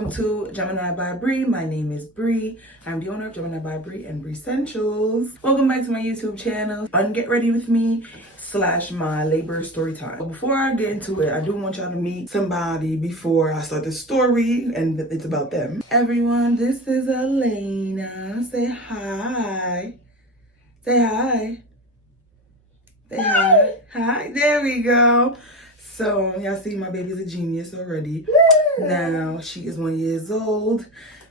welcome to Gemini by Bree. My name is Bree. I'm the owner of Gemini by Bree and Bree Essentials. Welcome back to my YouTube channel on Get Ready With Me / my labor story time. But before I get into it, I do want y'all to meet somebody before I start the story, and it's about them. Everyone, this is Elena. Say hi. Say hi. Say hi. Hi. There we go. So y'all see my baby's a genius already. Now she is 1 year old.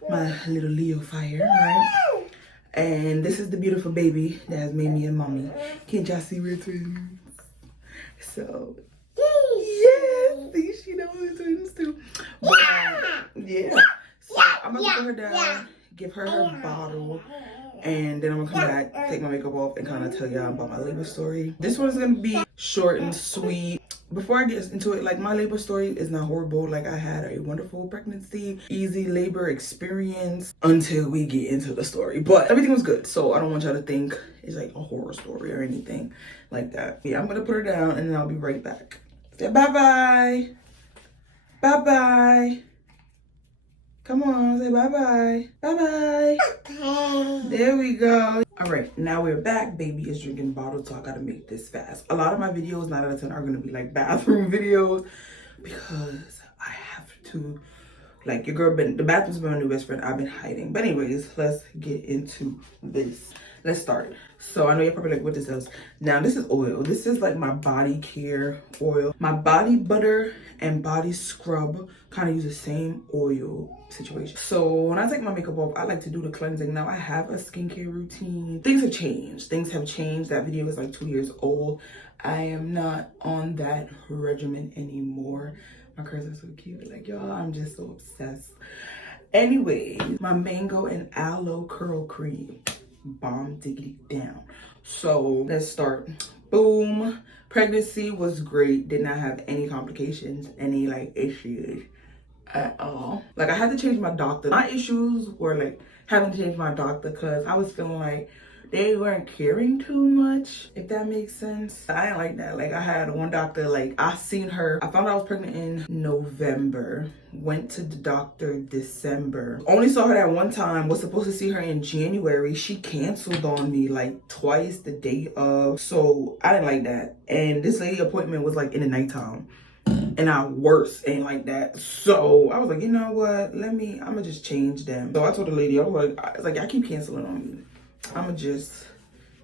My little Leo fire, right? And this is the beautiful baby that has made me a mommy. Can't y'all see we're twins? So yes, see, she knows we're twins too. But yeah. So I'm gonna put her down, give her her bottle, and then I'm gonna come back, take my makeup off, and kind of tell y'all about my labor story. This one's gonna be short and sweet. Before I get into it, like, my labor story is not horrible. Like, I had a wonderful pregnancy, easy labor experience until we get into the story. But everything was good, so I don't want y'all to think it's like a horror story or anything like that. Yeah, I'm gonna put her down and then I'll be right back. Say bye-bye. Bye-bye. Come on, say bye-bye. Bye-bye. There we go. All right, now we're back. Baby is drinking bottle, so I gotta make this fast. A lot of my videos, 9 out of 10, are gonna be like bathroom videos because I have to, like, the bathroom's been my new best friend. I've been hiding. But anyways, let's get into this. Let's start. So I know you're probably like, what this is. Now, this is oil. This is like my body care oil. My body butter and body scrub kind of use the same oil situation. So when I take my makeup off, I like to do the cleansing. Now, I have a skincare routine. Things have changed. Things have changed. That video is like 2 years old. I am not on that regimen anymore. My curls are so cute. Like, y'all, I'm just so obsessed. Anyway, my mango and aloe curl cream. Bomb diggity down. So let's start. Boom. Pregnancy was great. Did not have any complications, any like issues at all. Like, I had to change my doctor. My issues were like having to change my doctor because I was feeling like they weren't caring too much, if that makes sense. I didn't like that. Like, I had one doctor, like, I seen her. I found out I was pregnant in November. Went to the doctor December. Only saw her that one time. Was supposed to see her in January. She canceled on me like twice the day of. So I didn't like that. And this lady appointment was like in the nighttime. And I worse ain't like that. So I was like, you know what? I'ma just change them. So I told the lady, I was like, y'all keep canceling on me. I'ma just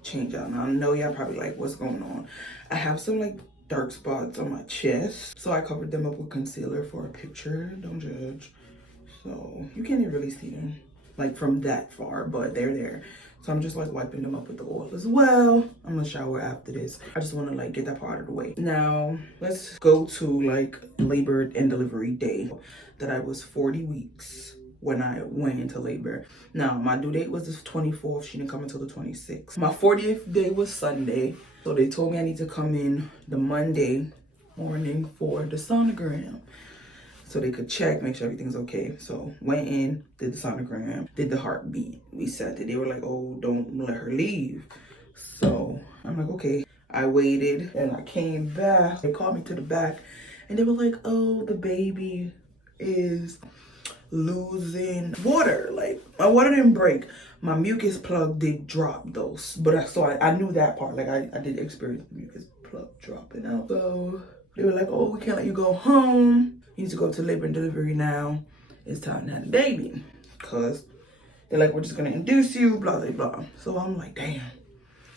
change y'all. Now I know y'all probably like, what's going on? I have some like dark spots on my chest, so I covered them up with concealer for a picture. Don't judge. So you can't even really see them like from that far, but they're there. So I'm just like wiping them up with the oil as well. I'm gonna shower after this. I just want to like get that part of the way. Now let's go to like labor and delivery day that I was 40 weeks when I went into labor. Now, my due date was the 24th. She didn't come until the 26th. My 40th day was Sunday. So they told me I need to come in the Monday morning for the sonogram, so they could check, make sure everything's okay. So went in, did the sonogram, did the heartbeat. We said that they were like, oh, don't let her leave. So I'm like, okay. I waited and I came back. They called me to the back and they were like, oh, the baby is losing water. Like, my water didn't break. My mucus plug did drop though, but I knew that part. Like, I did experience the mucus plug dropping out. So they were like, oh, we can't let you go home. You need to go to labor and delivery now. It's time to have the baby. Cause they're like, we're just gonna induce you, blah, blah, blah. So I'm like, damn.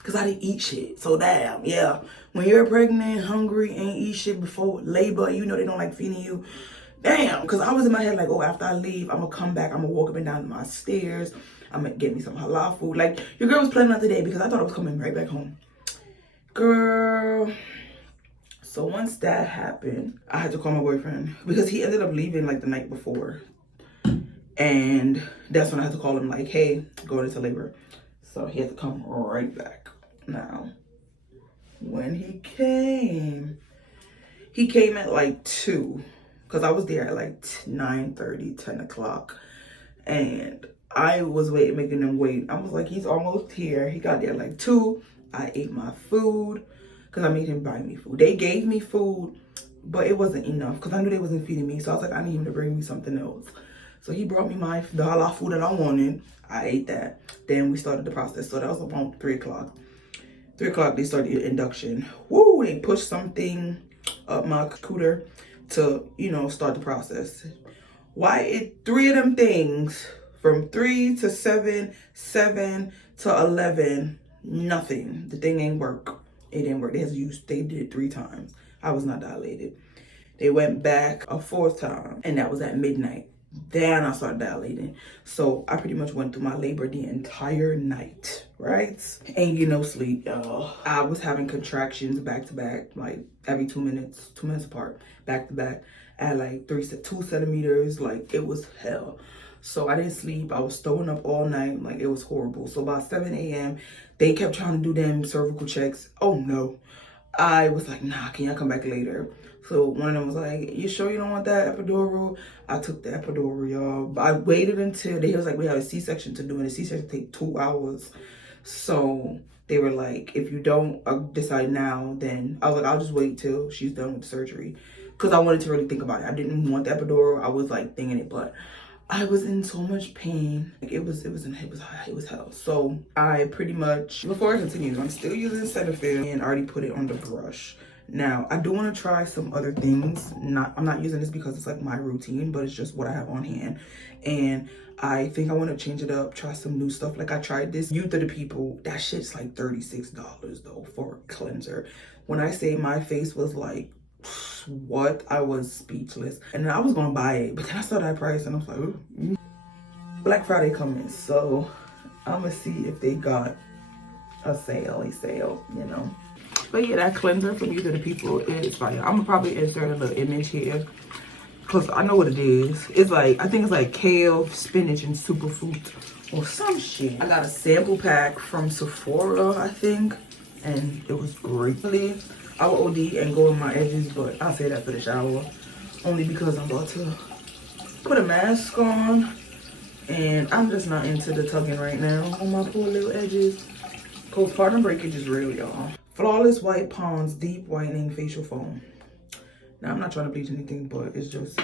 Cause I didn't eat shit. So damn, yeah. When you're pregnant, hungry, ain't eat shit before labor, you know they don't like feeding you. Damn, because I was in my head like, oh, after I leave, I'm going to come back. I'm going to walk up and down my stairs. I'm going to get me some halal food. Like, your girl was planning out the day because I thought I was coming right back home. Girl. So once that happened, I had to call my boyfriend because he ended up leaving like the night before. And that's when I had to call him like, hey, going into labor. So he had to come right back. Now, when he came at like 2. Because I was there at like 9:30, 10 o'clock. And I was waiting, making them wait. I was like, he's almost here. He got there at like 2. I ate my food because I made him buy me food. They gave me food, but it wasn't enough because I knew they wasn't feeding me. So I was like, I need him to bring me something else. So he brought me the halal food that I wanted. I ate that. Then we started the process. So that was around 3 o'clock. 3 o'clock, they started the induction. Woo, they pushed something up my cooter to, you know, start the process. Why it 3 of them things from 3 to 7, 7 to 11, nothing. The thing ain't work. It didn't work. They did it 3 times. I was not dilated. They went back a 4th time, and that was at midnight. Then I started dilating. So I pretty much went through my labor the entire night, right? Ain't get no sleep, y'all. I was having contractions back to back, like every 2 minutes apart, back to back, at like 2 centimeters. Like, it was hell. So I didn't sleep. I was throwing up all night. Like, it was horrible. So about 7 a.m., they kept trying to do them cervical checks. Oh no. I was like, nah, can y'all come back later? So one of them was like, you sure you don't want that epidural? I took the epidural, y'all. I waited until he was like, we have a C-section to do, and a C-section take 2 hours. So they were like, if you don't decide now, then I was like, I'll just wait till she's done with the surgery. Because I wanted to really think about it. I didn't want the epidural. I was like thinking it, but I was in so much pain. Like, it was hell. So I pretty much, before I continue, I'm still using Cetaphil and already put it on the brush. Now, I do want to try some other things. I'm not using this because it's like my routine, but it's just what I have on hand. And I think I want to change it up, try some new stuff. Like, I tried this Youth of the People. That shit's like $36 though for a cleanser. When I say my face was like, what? I was speechless. And then I was gonna buy it, but then I saw that price and I was like, ooh. Black Friday coming, so I'm gonna see if they got a sale, you know. But yeah, that cleanser from Youth of the People is fire. I'm gonna probably insert a little image here because I know what it is. It's like, I think it's like kale, spinach, and superfood or some shit. I got a sample pack from Sephora, I think, and it was great. I will OD and go in my edges, but I'll say that for the shower. Only because I'm about to put a mask on. And I'm just not into the tugging right now on my poor little edges. Postpartum breakage is real, y'all. Flawless White Pond's Deep Whitening Facial Foam. Now, I'm not trying to bleach anything, but it's just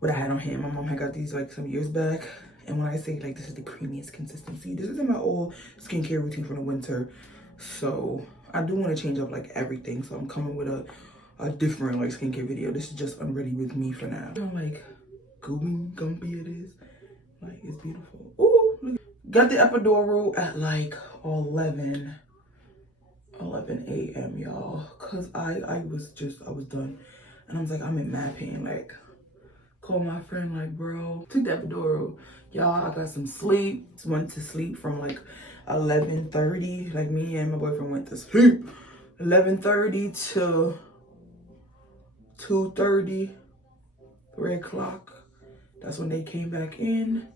what I had on hand. My mom had got these like some years back. And when I say like this is the creamiest consistency, this is in my old skincare routine from the winter. So I do want to change up like everything. So I'm coming with a different like skincare video. This is just Unready with me for now. How like gooey, gumpy it is. Like, it's beautiful. Ooh, look. Got the epidural at like 11 a.m. y'all. Cause I was done. And I was like, I'm in mad pain. Like, called my friend, like, bro, took the epidural. Y'all, I got some sleep. Went to sleep from like 11:30. Like, me and my boyfriend went to sleep 11:30 to 2:30, 3 o'clock. That's when they came back in,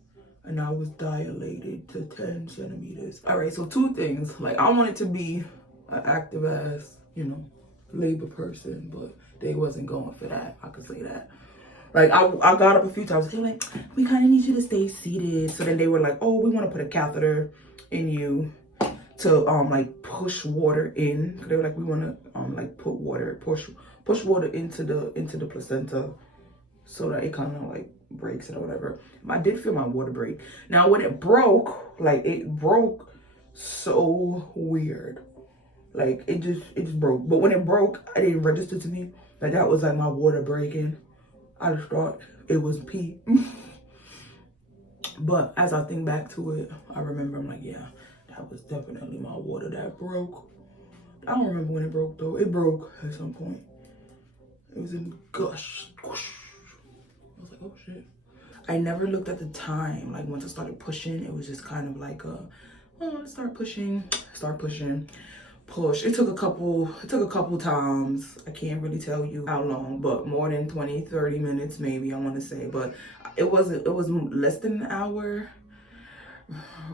and I was dilated to 10 centimeters. All right, so 2 things. Like, I wanted to be an active ass, you know, labor person, but they wasn't going for that. I could say that. Like, I got up a few times. They were like, we kind of need you to stay seated. So then they were like, oh, we want to put a catheter in you to like push water in. They were like, we want to like put water, push water into the placenta so that it kind of like breaks it or whatever. I did feel my water break. Now when it broke, like it broke so weird. Like it just broke. But when it broke, it didn't register to me. Like that was like my water breaking. I just thought it was pee. But as I think back to it, I remember I'm like, yeah, that was definitely my water that broke. I don't remember when it broke though. It broke at some point. It was in gush. I was like, oh shit. I never looked at the time. Like once I started pushing, it was just kind of like start pushing, push. It took a couple times. I can't really tell you how long, but more than 20-30 minutes maybe, I want to say. But it was less than an hour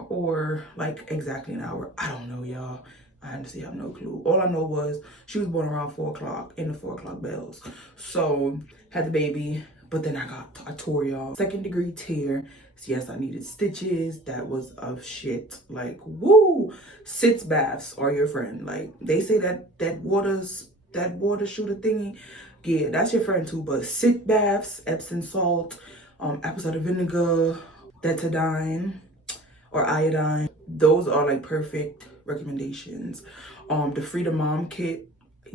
or like exactly an hour. I don't know, y'all. I honestly have no clue. All I know was she was born around 4 o'clock in the 4 o'clock bells. So had the baby, but then I tore, y'all. 2nd degree tear. So yes, I needed stitches. That was of shit. Like, woo! Sitz baths are your friend. Like they say that water shooter thingy. Yeah, that's your friend too. But sit baths, Epsom salt, apple cider vinegar, betadine or iodine. Those are like perfect recommendations. The Freedom Mom kit,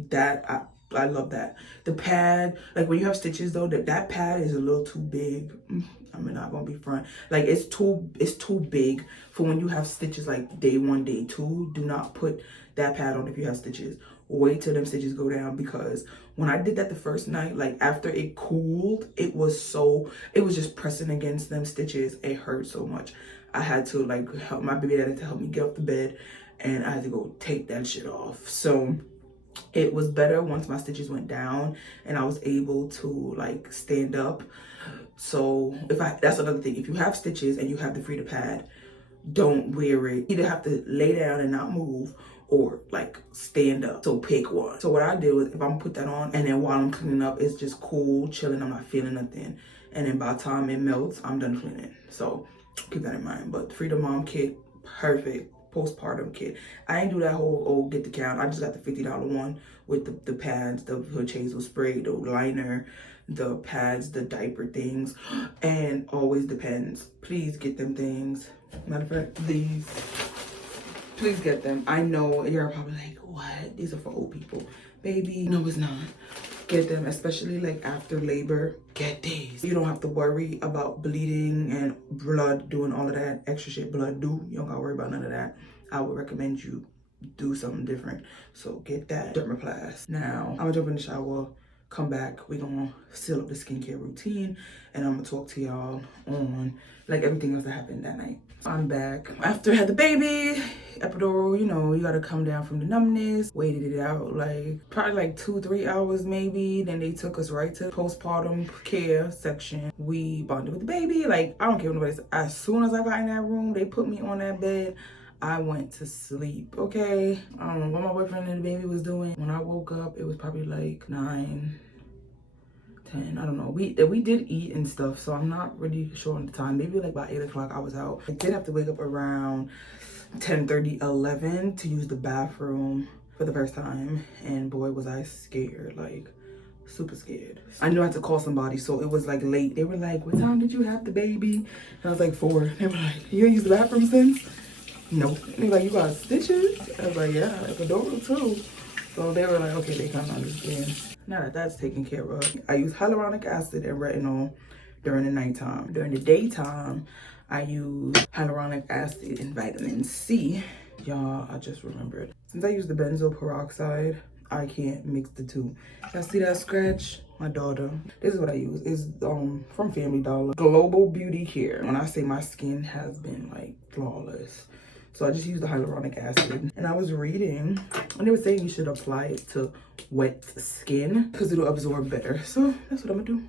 that I love that. The pad, like when you have stitches though, that pad is a little too big. I'm not gonna be front. Like it's too big for when you have stitches like day 1, day 2. Do not put that pad on if you have stitches. Wait till them stitches go down, because when I did that the first night, like after it cooled, it was just pressing against them stitches. It hurt so much. I had to like help my baby daddy to help me get off the bed, and I had to go take that shit off. So it was better once my stitches went down and I was able to like stand up. So that's another thing. If you have stitches and you have the Frida pad, don't wear it. You either have to lay down and not move or like stand up. So pick one. So what I did was, if I'm gonna put that on and then while I'm cleaning up, it's just cool, chilling, I'm not feeling nothing. And then by the time it melts, I'm done cleaning. So keep that in mind. But Freedom Mom kit, perfect. Postpartum kit. I ain't do that whole get the count. I just got the $50 one with the pads, the hood hazel spray, the liner, the pads, the diaper things, and always depends. Please get them things. Matter of fact, these. Please get them. I know you're probably like, what? These are for old people. Baby, no, it's not. Get them, especially like after labor. Get these. You don't have to worry about bleeding and blood, doing all of that extra shit blood do. You don't gotta worry about none of that. I would recommend you do something different. So get that dermaplast. Now, I'm gonna jump in the shower, come back. We're gonna seal up the skincare routine, and I'm gonna talk to y'all on like everything else that happened that night. I'm back. After I had the baby, epidural, you know, you gotta come down from the numbness. Waited it out like probably like 2-3 hours maybe. Then they took us right to the postpartum care section. We bonded with the baby. Like, I don't care what nobody says. As soon as I got in that room, they put me on that bed, I went to sleep, okay? I don't know what my boyfriend and the baby was doing. When I woke up, it was probably like 9, 10, I don't know. We did eat and stuff, so I'm not really sure on the time. Maybe like by 8 o'clock I was out. I did have to wake up around 10:30, 11 to use the bathroom for the first time. And boy, was I scared, like super scared. I knew I had to call somebody, so it was like late. They were like, what time did you have the baby? And I was like 4. They were like, you ain't used the bathroom since? Nope. They were like, you got stitches? I was like, yeah, epidural too. So they were like, okay, they kind of understand. Now that that's taken care of, I use hyaluronic acid and retinol during the nighttime. During the daytime, I use hyaluronic acid and vitamin C. Y'all, I just remembered. Since I use the benzoyl peroxide, I can't mix the two. Y'all see that scratch? My daughter. This is what I use. It's from Family Dollar. Global Beauty Care. When I say my skin has been like flawless. So I just used the hyaluronic acid. And I was reading, and they were saying you should apply it to wet skin because it'll absorb better. So that's what I'm gonna do.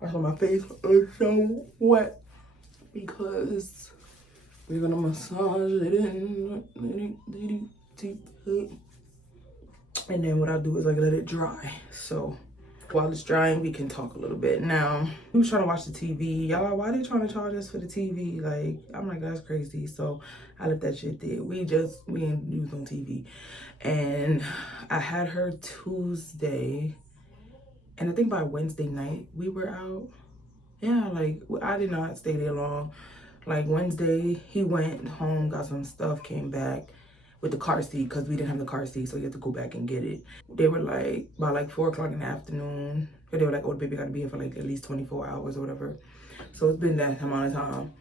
Wash on my face is so wet because we're gonna massage it in. And then what I'll do is like let it dry. So while it's drying, we can talk a little bit. Now, we was trying to watch the TV. Y'all, why they trying to charge us for the TV? Like, I'm like, that's crazy. So I let that shit there. We ain't used on TV. And I had her Tuesday. And I think by Wednesday night, we were out. Yeah, like, I did not stay there long. Like, Wednesday, he went home, got some stuff, came back with the car seat because we didn't have the car seat, so you had to go back and get it. They were like, by like 4 o'clock in the afternoon, they were like, oh, the baby got to be here for like at least 24 hours or whatever. So it's been that amount of time.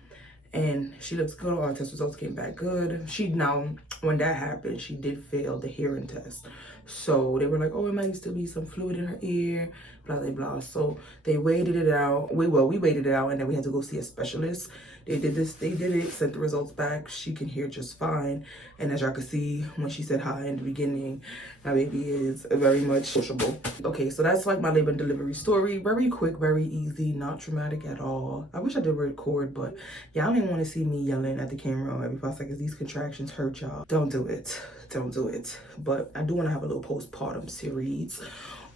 And she looks good. All her test results came back good. Now, when that happened, she did fail the hearing test. So they were like, oh, it might still be some fluid in her ear, blah, blah, blah. So they waited it out. We waited it out, and then we had to go see a specialist. They did it, sent the results back. She can hear just fine. And as y'all can see, when she said hi in the beginning, my baby is very much sociable. Okay, so that's like my labor and delivery story. Very quick, very easy, not traumatic at all. I wish I did record, but y'all didn't want to see me yelling at the camera every 5 seconds. These contractions hurt y'all. Don't do it. Don't do it. But I do want to have a little postpartum series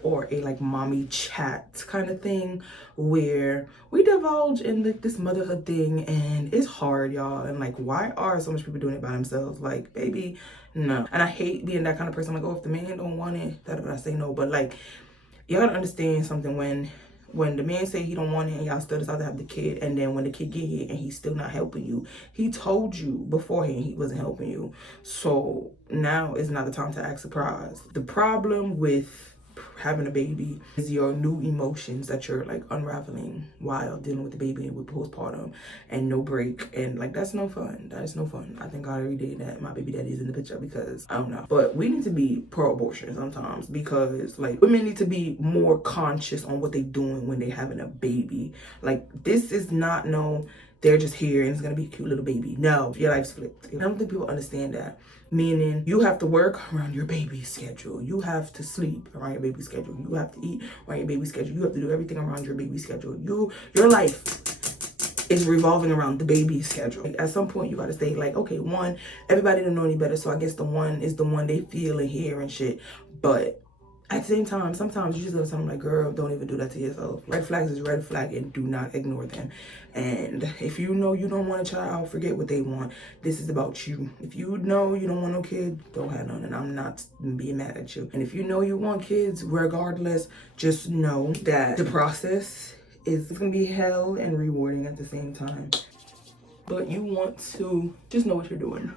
or a like mommy chat kind of thing where we divulge in this motherhood thing, and it's hard, y'all. And like, why are so much people doing it by themselves? Like, baby, no. And I hate being that kind of person, like, oh, if the man don't want it, I say no. But like, you gotta understand something. When when the man say he don't want it and y'all still decide to have the kid, and then when the kid get here and he's still not helping you, he told you beforehand he wasn't helping you. So now is not the time to act surprised. The problem with having a baby is your new emotions that you're like unraveling while dealing with the baby and with postpartum and no break, and like that's no fun. That is no fun. I thank God every day that my baby daddy is in the picture, because I don't know, but we need to be pro-abortion sometimes, because like women need to be more conscious on what they're doing when they're having a baby. Like this is not no they're just here and it's gonna be a cute little baby. No, your life's flipped. I don't think people understand that. Meaning you have to work around your baby's schedule. You have to sleep around your baby's schedule. You have to eat around your baby's schedule. You have to do everything around your baby's schedule. Your life is revolving around the baby's schedule. Like, at some point you gotta stay like, okay, one, everybody don't know any better, so I guess the one is the one they feel and hear and shit. But at the same time, sometimes you just gotta tell them like, girl, don't even do that to yourself. Red flags is red flag, and do not ignore them. And if you know you don't want a child, forget what they want. This is about you. If you know you don't want no kid, don't have none, and I'm not being mad at you. And if you know you want kids, regardless, just know that the process is gonna be hell and rewarding at the same time. But you want to just know what you're doing.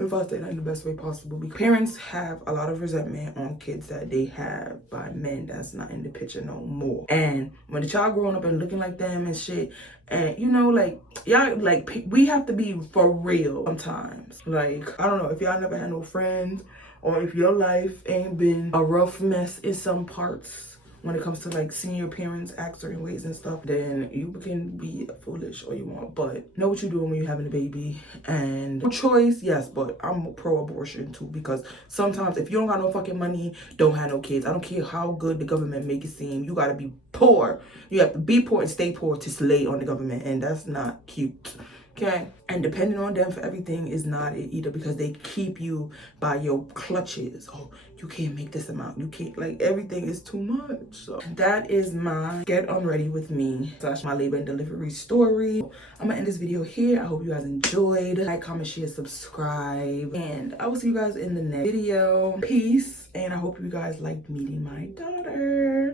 If I say that in the best way possible, because parents have a lot of resentment on kids that they have by men that's not in the picture no more. And when the child growing up and looking like them and shit, and you know, like y'all, like we have to be for real sometimes. Like I don't know if y'all never had no friends, or if your life ain't been a rough mess in some parts when it comes to like seeing your parents act certain ways and stuff, then you can be foolish all you want, but know what you're doing when you're having a baby. And no choice, yes, but I'm pro-abortion too, because sometimes if you don't got no fucking money, don't have no kids. I don't care how good the government make it seem. You gotta be poor. You have to be poor and stay poor to slay on the government, and that's not cute. Okay, and depending on them for everything is not it either, because they keep you by your clutches. Oh, you can't make this amount. You can't, like everything is too much. So that is my get on ready with me / my labor and delivery story. I'm gonna end this video here. I hope you guys enjoyed. Like, comment, share, subscribe, and I will see you guys in the next video. Peace, and I hope you guys liked meeting my daughter.